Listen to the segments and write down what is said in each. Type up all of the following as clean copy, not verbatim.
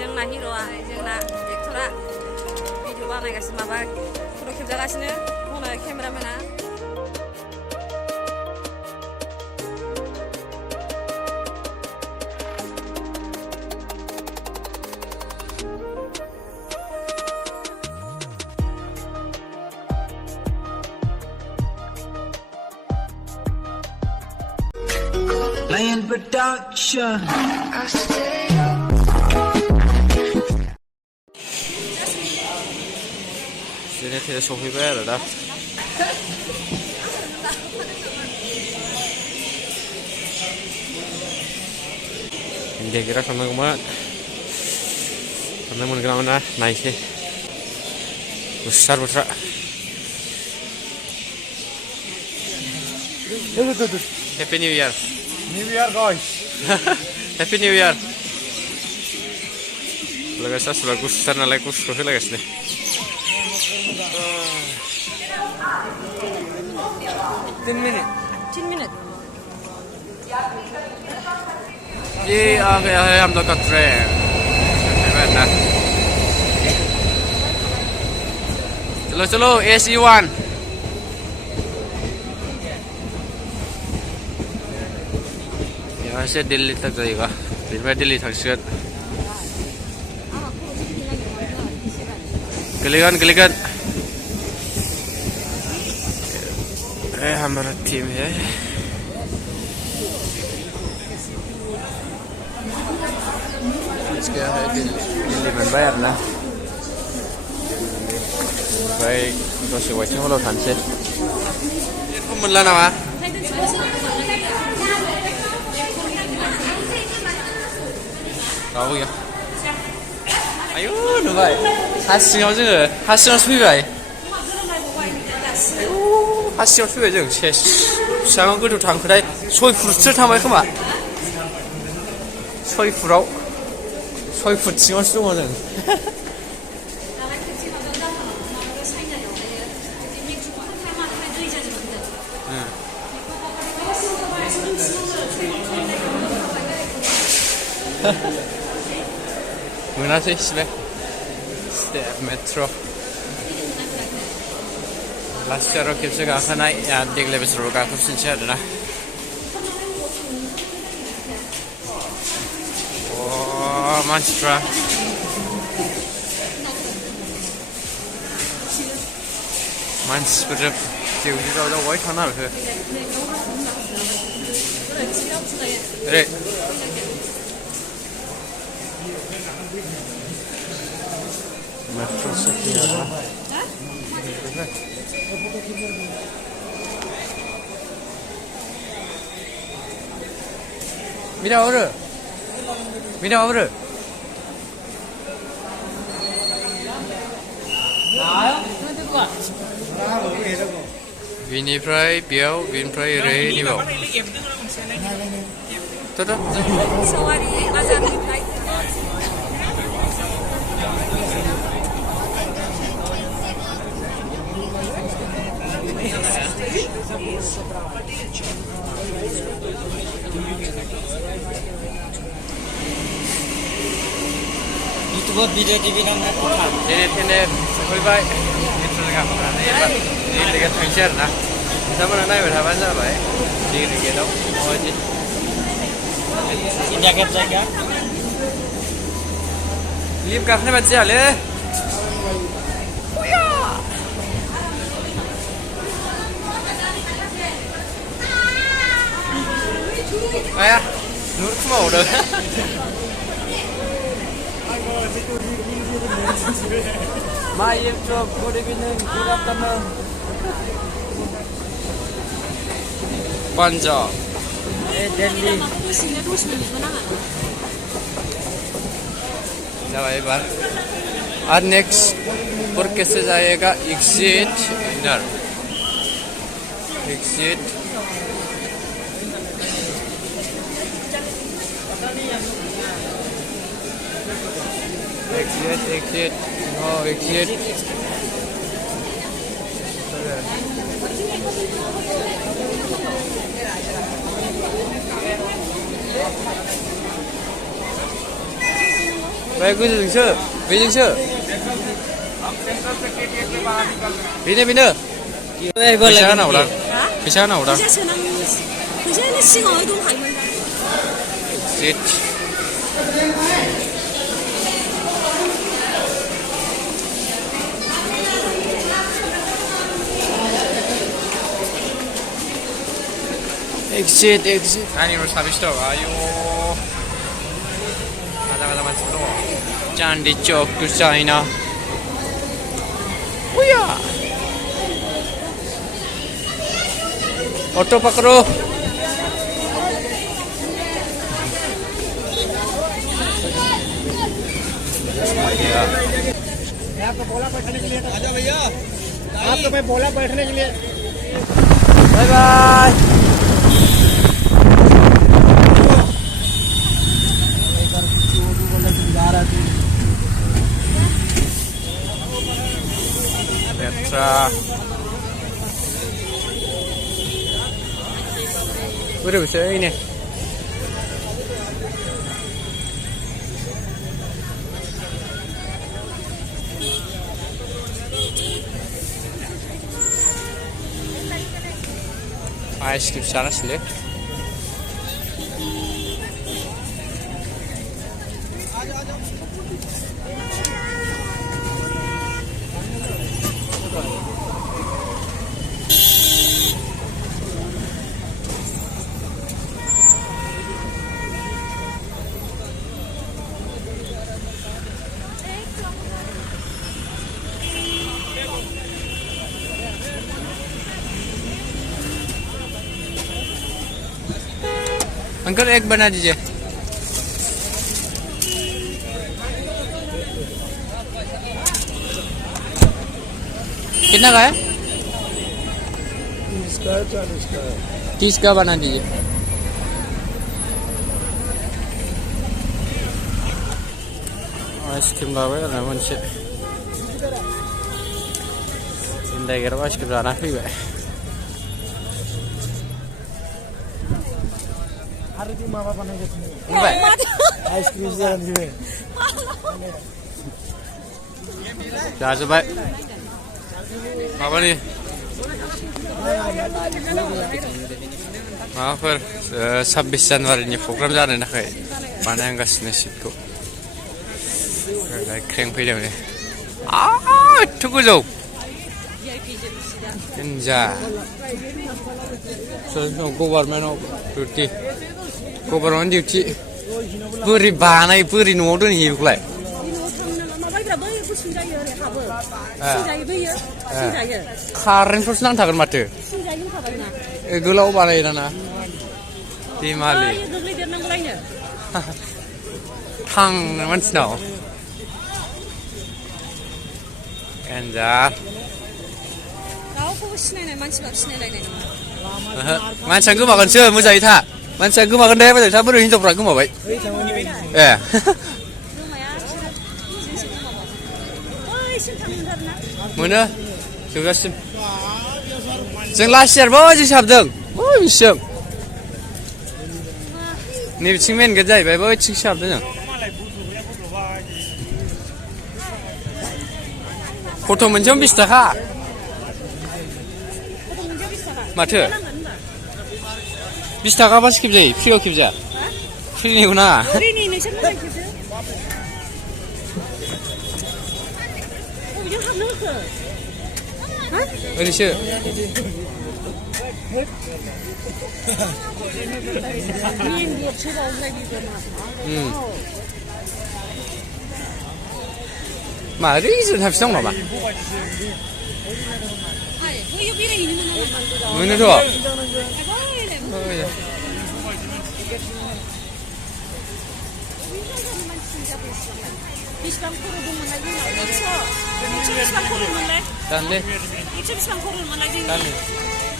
जोंना हिर'आ जोंना एक्टरा भिडिअ बानायगासिनो माबा फट' खेबजागासिनो हनै केमेरामेना Land production. Sini tidak sofibel dah. Ini kira sama kemana? Karena mau kemana? Naik sih. Besar besar. Happy New Year. New Year guys. Happy New Year. Lagas as lagus sana lagus kofi lagas nih. 10 minutes. 10 minutes Ye, हम लोग का train. ना. चलो चलो AC1. यहाँ से दिल्ली तक जाएगा. फिर मैं दिल्ली तक से. गलीगन. हमारा टीम है. क्या है दिल्ली में बाहर ना. भाई तो से वैसे वाला थान से. कौन मिला ना वहाँ? Tahu ya. Ayo, nu baik. Hasilnya je, hasilnya sudah baik. Ayo, hasilnya sudah baik je. Ces, sekarang aku tu thang kedai, soy fruit thang baik kemana? Soy fruit, soy fruit siapa sudah je. Mana sih sih? Step metro. Last year kita juga akan naik ya di level seru kan kursi cerita na. Oh, manstra. Mans berapa? Jauh jauh white mana tu? Rek. Metro City apa? Mida order. Vini fry, piao, vin fry, rei ni bau. Tuh. Sorry, azan ni flight. Itu buat video TV kan? Ini Beraibai. Itu juga pernah. Ini dekat Punjab na. Kita mana naik berapa jam baik? Di dekat tu. Oh ji. Ini jaket jaga. Lihat kakaknya macam mana? Ayah, nur mau dah. My Ep-4, good evening, good afternoon. Punjab. Delhi. भाई बार और next पर कैसे जाएगा exit इधर exit exit no exit Baik gojoजोंसो बेजोंसो बेनो फैसा होनांगौ दां फैसा होनांगौ दां फैसायानो सिगाङाव दंखायोमोन दा Shit. Exit. Ani harus habis tuh, ayo. Ada masuk tuh. Jangan dicok ke China. Uya. Auto pakro. आपको बोला बैठने के लिए आजा भैया आपको मैं बोला बैठने के लिए Bye bye. Petra. Udah bisa ini. Ice cream sana sih. Uncle एक बना दीजिए कितना का है 30 का 40 का 30 का बना दीजिए आइसक्रीम लाबाय आरो मोनसे इन्डाइगाराव आइसक्रीम जाना फैबाय अरे ती मामा बनायचं फैबाय आईस्क्रीम जानो जाजोब्बाय माबानि माबाफोर 26 जानुवारिनि प्रग्राम जानो थाखाय बानायगासिनो सिटखौ ख्रें फैदों नै एथ' गोजौ जा government of duty government duty बोरै बानाय बोरै न'आव दोनहैयो बेखौलाय कारेन्टफोरसो नांथागोन माथो गोलाव बानायो दाना दैमालि थां मानसिनाव एन्जार रावखौबो सिनायनाय मानसिफ्रा सिनायलायनाय नङा मानसिया गोमागोनसो मोजाङै था मानसिया गोमागोन दे मोजाङै था बोरै हिनजावफ्रा गोमाबाय ए मोनो जोबजासिम जों लास्ट इयार बैजोंसो हाबदों बैसिम नैबेथिं मेन गेट जाहैबाय बैथिंसो हाबदों जों फट' मोनसेयावनो 20 थाखा माथो 20 थाखाबासो खेबजायो फ्रियाव खेबजाया फ्रिनिखौ नाङा ओरैसो मा ओरैजों हाबफिननांगौ नामा मोनोथ' बेसेबां खर' दंमोनलाय बेसेबां खर'मोनलाय दानलै बेसेबां खर'मोनलाय दानो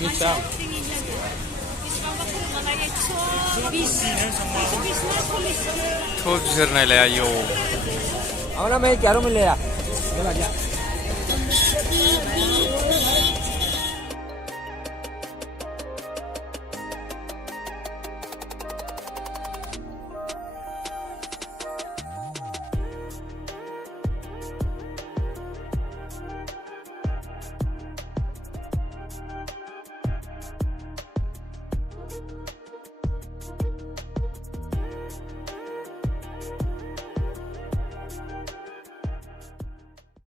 मिथिया थ' बिसोर नायलाय आयौ आवना मैं क्या रो मिले या